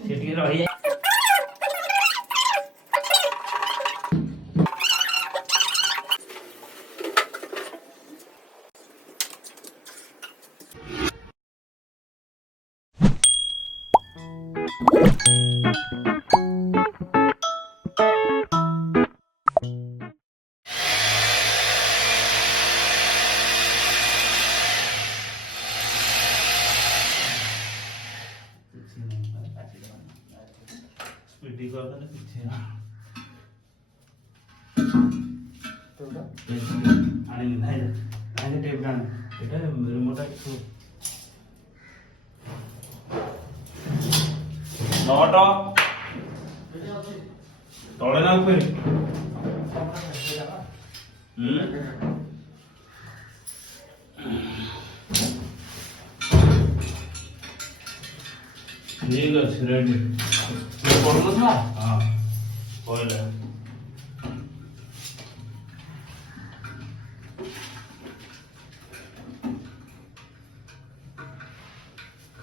ସେଠିକି ରହି स्पीडी करदे किछि ना आनी नाही नाही टेप गान एटा रिमोट नट तळे ना ऊपर ठीक है रेडी पढ़ू ना हाँ पहले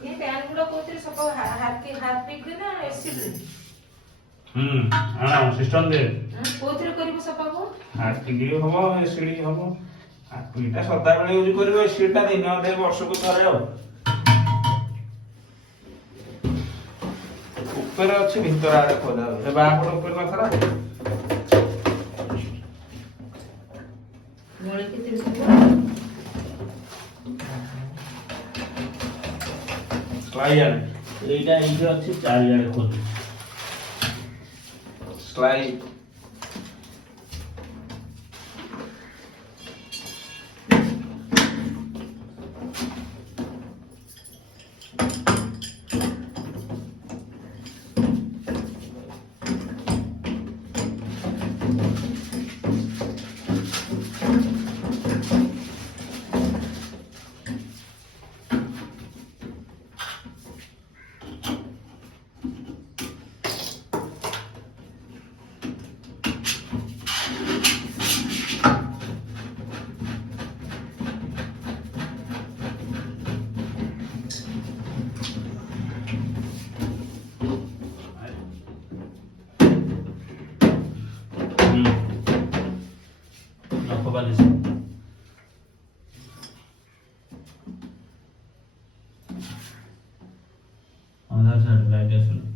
ये फैन गुलो कोथि सब हाथ पिक दे ना एसिड रे आना सिस्टम दे कोथि करबो सपा को हाथ पिक होबो एसिड होबो आ पीटा सदा बेले यूज करबो एसिड ता दिन अधे वर्ष को थरे आ ऊपर अच्छे भीतर आड़े खोदा से बापड़ ऊपर न खरा गोळे किती सब स्लाई आड़े एटा इजे अच्छे चारि आड़े खोद स्लाई अंदर साइड लाइट है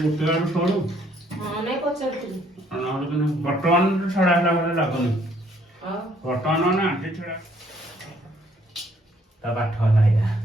गोटे आड़ छोड़ू हां नहीं पचरती बर्तमान छड़ा लगुनि बर्तमान ना आंटी छड़ा ता पाठ है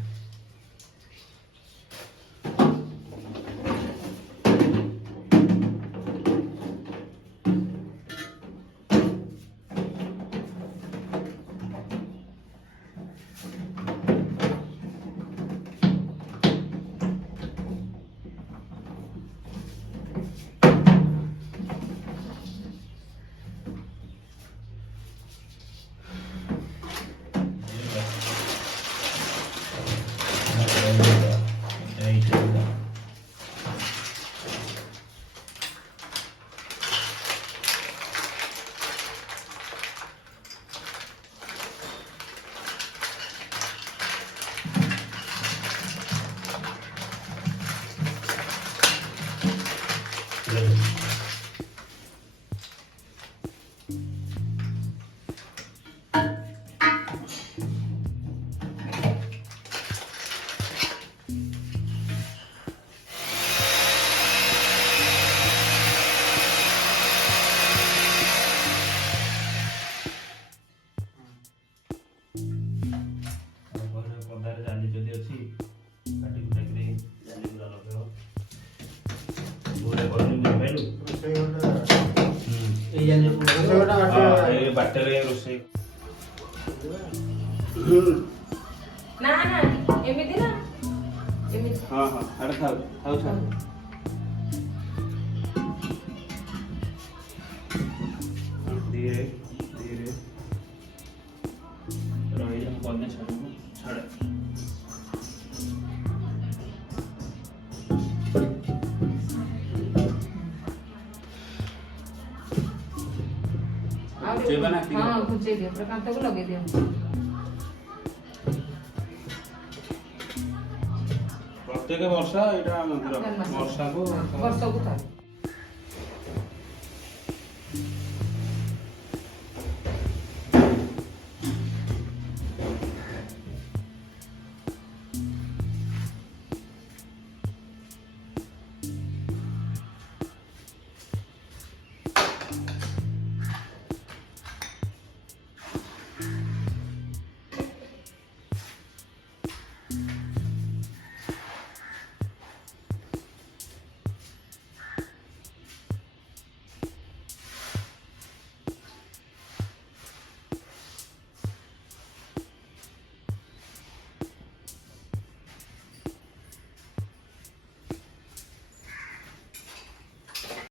ବାଟରେ ରୋଷେଇ ନା ନା ଏମିତି ନା ଏମିତି ହଁ ହଁ ଆରେ ଥାଉ ଥାଉ ଥାଉ ଧୀରେ ଧୀରେ ରହିजा बंदे छाड़ू छाड़ हाँ घुंचे दियो पूरा कांता को लगे दियो प्रत्येक वर्ष एटा मंदिर वर्ष को था